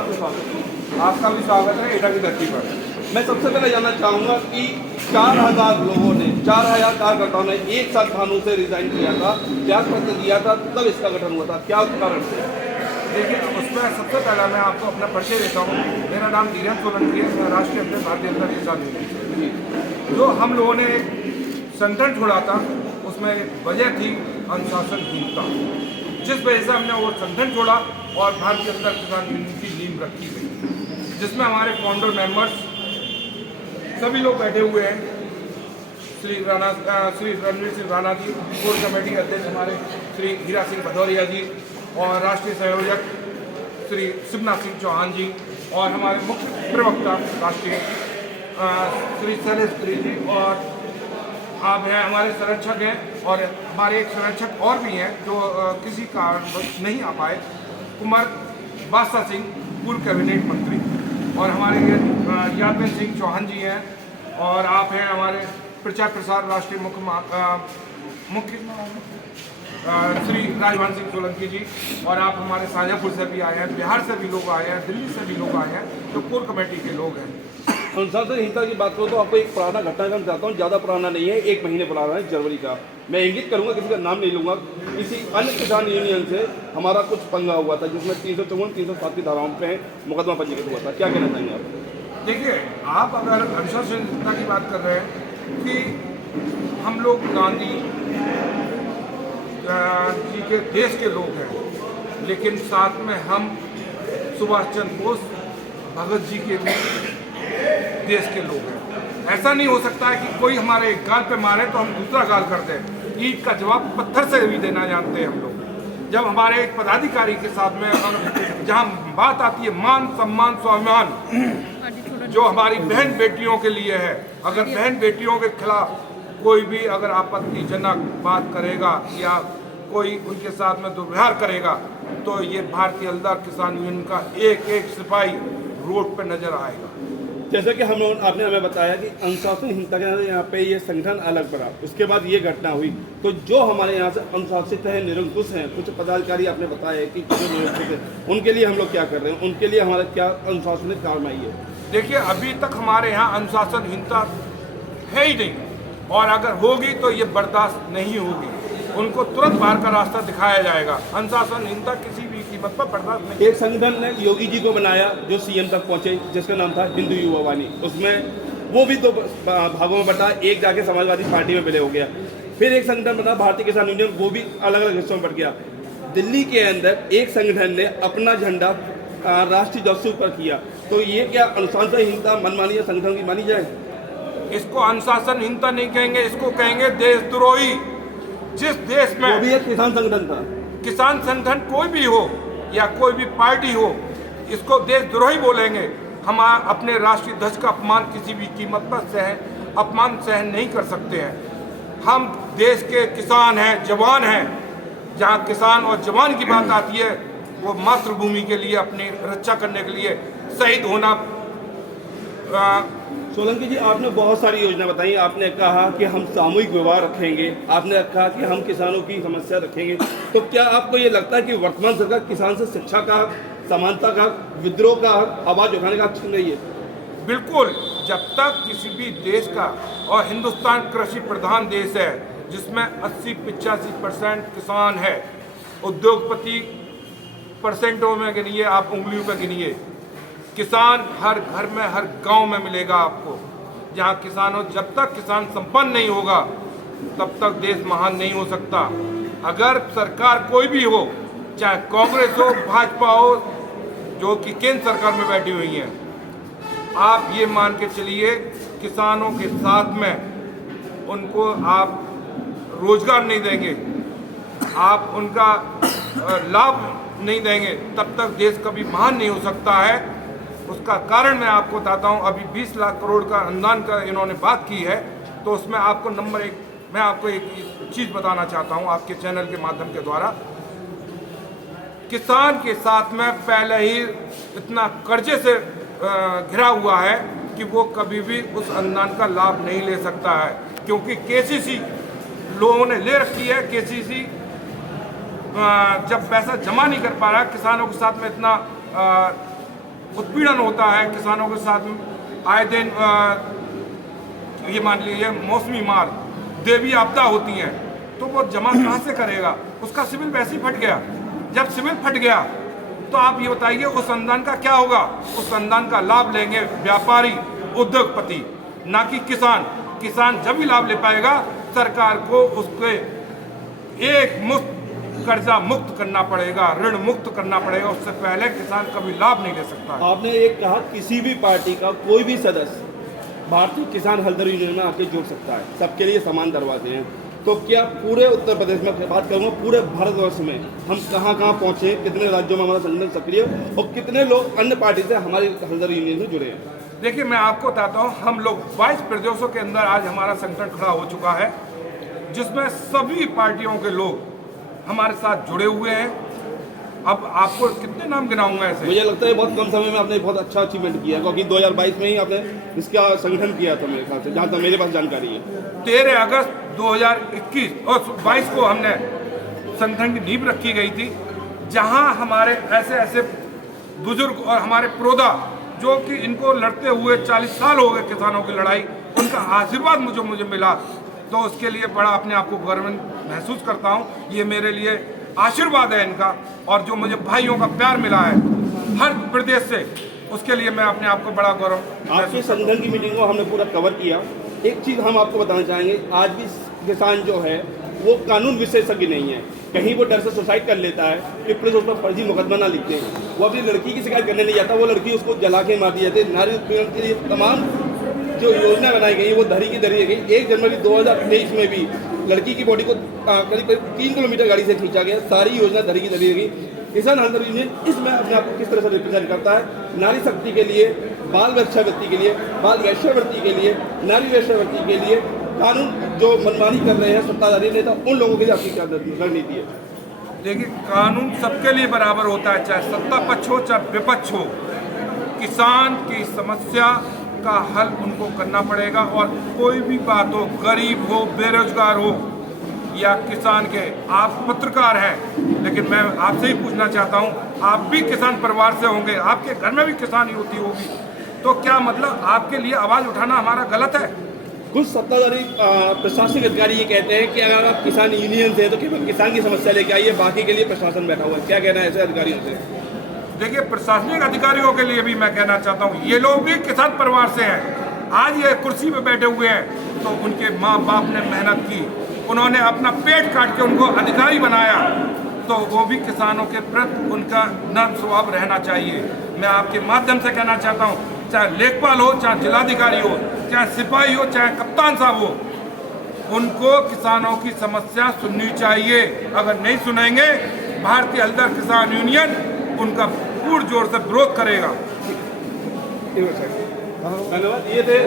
आपका स्वागत। आपका भी स्वागत है एटा की धरती पर। मैं सबसे पहले जानना चाहूँगा कि 4000 लोगों ने, 4000 कार्यकर्ताओं ने एक साथ थानों से रिजाइन किया था, त्यागपत्र दिया था, तब इसका गठन हुआ था, क्या कारण थे? देखिए, उसमें सबसे पहला मैं आपको अपना परिचय देता हूँ। मेरा नाम धीरेन्द्र सोलंकी है, मैं राष्ट्रीय अध्यक्ष भारतीय जनता किसान यूनियन। जो हम लोगों ने एक संगठन छोड़ा था, उसमें एक वजह थी अनुशासनहीनता, जिस वजह से हमने वो संगठन छोड़ा और भारतीय जनता किसान यूनियन की नींव रखी गई, जिसमें हमारे फाउंडर मेंबर्स सभी लोग बैठे हुए हैं। श्री रणवीर सिंह राणा जी, कोर कमेटी अध्यक्ष हमारे श्री हीरा सिंह भदौरिया जी, और राष्ट्रीय संयोजक श्री शिवनाथ सिंह चौहान जी, और हमारे मुख्य प्रवक्ता राष्ट्रीय श्री शैलेश गिरी जी, और आप हैं हमारे संरक्षक हैं, और हमारे एक संरक्षक और भी हैं जो किसी कारणवश नहीं आ पाए, कुमार बादशाह सिंह, पूर्व कैबिनेट मंत्री, और हमारे यादवेंद्र सिंह चौहान जी हैं, और आप हैं हमारे प्रचार प्रसार राष्ट्रीय मुख्य श्री राजभान सिंह सोलंकी जी, और आप हमारे शाहजहाँपुर से भी आए हैं, बिहार से भी लोग आए हैं, दिल्ली से भी लोग आए हैं, जो कोर कमेटी के लोग हैं। अनुशासनहीनता की बात करूँ तो आपको एक पुराना घटनाक्रम चाहता हूँ, ज़्यादा पुराना नहीं है, 1 महीने पुराना है, जनवरी का। मैं इंगित करूँगा, किसी का नाम नहीं लूँगा, किसी अन्य किसान यूनियन से हमारा कुछ पंगा हुआ था, जिसमें 354, 307 की धाराओं पे मुकदमा पंजीकृत हुआ था। क्या कहना चाहेंगे आप? देखिए, आप अगर अनुशासनहीनता की बात कर रहे हैं कि हम लोग गांधी जी के देश के लोग हैं, लेकिन साथ में हम सुभाष चंद्र बोस, भगत जी के भी देश के लोग हैं। ऐसा नहीं हो सकता है कि कोई हमारे एक गाल पे मारे तो हम दूसरा गाल कर दें। ईंट का जवाब पत्थर से भी देना जानते हैं हम लोग। जब हमारे एक पदाधिकारी के साथ में जहाँ बात आती है मान सम्मान स्वाभिमान, जो हमारी बहन बेटियों के लिए है, अगर बहन बेटियों के खिलाफ कोई भी अगर आपत्तिजनक बात करेगा या कोई उनके साथ में दुर्व्यवहार करेगा, तो ये भारतीय हलदार किसान यूनियन का एक एक सिपाही रोड पर नजर आएगा। जैसा कि आपने हमें बताया कि अनुशासनहीनता के यहाँ पे ये संगठन अलग बढ़ा, उसके बाद ये घटना हुई, तो जो हमारे यहाँ से अनुशासित है, निरंकुश हैं, कुछ पदाधिकारी आपने बताया कि जो निरंकुश है, उनके लिए हम लोग क्या कर रहे हैं, उनके लिए हमारा क्या अनुशासनिक कार्रवाई है? देखिए, अभी तक हमारे यहाँ अनुशासनहीनता है ही नहीं, और अगर होगी तो ये बर्दाश्त नहीं होगी। उनको तुरंत बाहर का रास्ता दिखाया जाएगा। अनुशासनहीनता किसी भी कीमत पर बर्दाश्त नहीं। एक संगठन ने योगी जी को बनाया जो सीएम तक पहुंचे, जिसका नाम था हिंदू युवा वाणी, उसमें वो भी 2 भागों में बटा, एक जाके समाजवादी पार्टी में विलय हो गया। फिर एक संगठन बना भारतीय किसान यूनियन, वो भी अलग अलग हिस्सों में बट गया। दिल्ली के अंदर एक संगठन ने अपना झंडा राष्ट्रीय ध्वज से ऊपर किया, तो ये क्या अनुशासनहीनता मनमानी या संगठन की मानी जाए? इसको अनुशासनहीनता नहीं कहेंगे, इसको कहेंगे देशद्रोही। जिस देश में वो भी एक किसान संगठन था, किसान संगठन कोई भी हो या कोई भी पार्टी हो, इसको देशद्रोही बोलेंगे। हम अपने राष्ट्रीय ध्वज का अपमान किसी भी कीमत पर अपमान सहन नहीं कर सकते हैं। हम देश के किसान हैं, जवान हैं। जहाँ किसान और जवान की बात आती है, वो मातृभूमि के लिए, अपनी रक्षा करने के लिए शहीद होना। सोलंकी जी, आपने बहुत सारी योजना बताई। आपने कहा कि हम सामूहिक विवाह रखेंगे, आपने कहा कि हम किसानों की समस्या रखेंगे, तो क्या आपको ये लगता है कि वर्तमान सरकार किसान से शिक्षा का, समानता का, विद्रोह का, आवाज उठाने का छीन रही है? बिल्कुल। जब तक किसी भी देश का, और हिंदुस्तान कृषि प्रधान देश है, जिसमें 80-85% किसान है, उद्योगपति परसेंटों में गिनिए, आप उंगलियों पर गिनिए, किसान हर घर में, हर गांव में मिलेगा आपको। जहां किसानों, जब तक किसान संपन्न नहीं होगा, तब तक देश महान नहीं हो सकता। अगर सरकार कोई भी हो, चाहे कांग्रेस हो, भाजपा हो, जो कि केंद्र सरकार में बैठी हुई है, आप ये मान के चलिए, किसानों के साथ में उनको आप रोजगार नहीं देंगे, आप उनका लाभ नहीं देंगे, तब तक देश कभी महान नहीं हो सकता है। उसका कारण मैं आपको बताता हूँ। अभी 20 लाख करोड़ का अनुदान का इन्होंने बात की है, तो उसमें आपको नंबर 1 मैं आपको एक चीज़ बताना चाहता हूँ आपके चैनल के माध्यम के द्वारा। किसान के साथ में पहले ही इतना कर्जे से घिरा हुआ है कि वो कभी भी उस अनुदान का लाभ नहीं ले सकता है, क्योंकि केसीसी लोगों ने ले रखी है। केसीसी जब पैसा जमा नहीं कर पा रहा, किसानों के साथ में इतना उत्पीड़न होता है किसानों के साथ आए दिन, ये मान लीजिए मौसमी मार, देवी आपदा होती है, तो वो जमा कहाँ से करेगा? उसका सिविल वैसे ही फट गया। जब सिविल फट गया तो आप ये बताइए उस अनुदान का क्या होगा? उस अनुदान का लाभ लेंगे व्यापारी, उद्योगपति, ना कि किसान। किसान जब भी लाभ ले पाएगा, सरकार को उसके एक मुफ्त कर्जा मुक्त करना पड़ेगा, ऋण मुक्त करना पड़ेगा, उससे पहले किसान कभी लाभ नहीं ले सकता है। आपने एक कहा किसी भी पार्टी का कोई भी सदस्य भारतीय किसान हल्दर यूनियन में आके जुड़ सकता है, सबके लिए समान दरवाजे हैं। तो क्या पूरे उत्तर प्रदेश में बात करूँगा, पूरे भारतवर्ष में हम कहाँ कहाँ पहुँचे, कितने राज्यों में हमारा संगठन सक्रिय और कितने लोग अन्य पार्टी से हमारे हल्दर यूनियन से जुड़े हैं? देखिए, मैं आपको बताता हूँ, हम लोग 22 प्रदेशों के अंदर आज हमारा संगठन खड़ा हो चुका है, जिसमें सभी पार्टियों के लोग हमारे साथ जुड़े हुए हैं। अब आपको कितने नाम गिनाऊंगा ऐसे? मुझे लगता है बहुत कम समय में आपने बहुत अच्छा अचीवमेंट किया, क्योंकि 2022 में ही आपने इसका संगठन किया था मेरे ख्याल से, जहाँ तक मेरे पास जानकारी है। 13 अगस्त 2021 और 22 को हमने संगठन की नींव रखी गई थी, जहां हमारे ऐसे ऐसे बुजुर्ग और हमारे प्रोदा, जो कि इनको लड़ते हुए 40 साल हो गए किसानों की लड़ाई, उनका आशीर्वाद मुझे मिला, तो उसके लिए बड़ा अपने आप को गर्व महसूस करता हूं। ये मेरे लिए आशीर्वाद है इनका, और जो मुझे भाइयों का प्यार मिला है हर प्रदेश से, उसके लिए मैं अपने आप को बड़ा गौरव। आपके संगठन की मीटिंग को हमने पूरा कवर किया। एक चीज़ हम आपको बताना चाहेंगे, आज भी किसान जो है वो कानून विशेषज्ञ नहीं है। कहीं वो डर से सुसाइड कर लेता है कि पुलिस उस पर फर्जी मुकदमा ना लिखते हैं। वो अपनी लड़की की शिकायत करने नहीं जाता, वो लड़की उसको जला के मार दी जाती है। नारी उत्पीड़न के लिए तमाम जो योजना बनाई गई वो धरी की धरी गई। 1 जनवरी 2023 में भी लड़की की बॉडी को करीब 3 किलोमीटर गाड़ी से खींचा गया। सारी योजना धरी की धरी गई। किसान हल्दर यूनियन इसमें अपने आप को किस तरह से रिप्रेजेंट करता है? नारी शक्ति के लिए, बाल वृक्षावृत्ति के लिए, बाल वैश्यावृत्ति के लिए, नारी वैश्यावृत्ति के लिए कानून जो मनमानी कर रहे हैं सत्ताधारी नेता, उन लोगों के लिए आपकी क्या रणनीति है? देखिए, कानून सबके लिए बराबर होता है, चाहे सत्ता पक्ष हो चाहे विपक्ष हो। किसान की समस्या का हल उनको करना पड़ेगा, और कोई भी बात हो, गरीब हो, बेरोजगार हो या किसान के, आप पत्रकार हैं, लेकिन मैं आपसे ही पूछना चाहता हूं, आप भी किसान परिवार से होंगे, आपके घर में भी किसानी होती होगी, तो क्या मतलब आपके लिए आवाज़ उठाना हमारा गलत है? कुछ सत्ताधारी प्रशासनिक अधिकारी ये कहते हैं कि अगर आप किसान यूनियन से हैं तो केवल किसान की समस्या लेके आइए, बाकी के लिए प्रशासन बैठा हुआ है। क्या कहना है ऐसे अधिकारियों से? देखिए, प्रशासनिक अधिकारियों के लिए भी मैं कहना चाहता हूँ, ये लोग भी किसान परिवार से हैं। आज ये कुर्सी पे बैठे हुए हैं तो उनके माँ बाप ने मेहनत की, उन्होंने अपना पेट काट के उनको अधिकारी बनाया, तो वो भी किसानों के प्रति उनका नर्म स्वभाव रहना चाहिए। मैं आपके माध्यम से कहना चाहता हूँ, चाहे लेखपाल हो, चाहे जिलाधिकारी हो, चाहे सिपाही हो, चाहे कप्तान साहब हो, उनको किसानों की समस्या सुननी चाहिए। अगर नहीं सुनेंगे, भारतीय हल्दर किसान यूनियन उनका पूर्ण जोर से विरोध करेगा। धन्यवाद। ये थे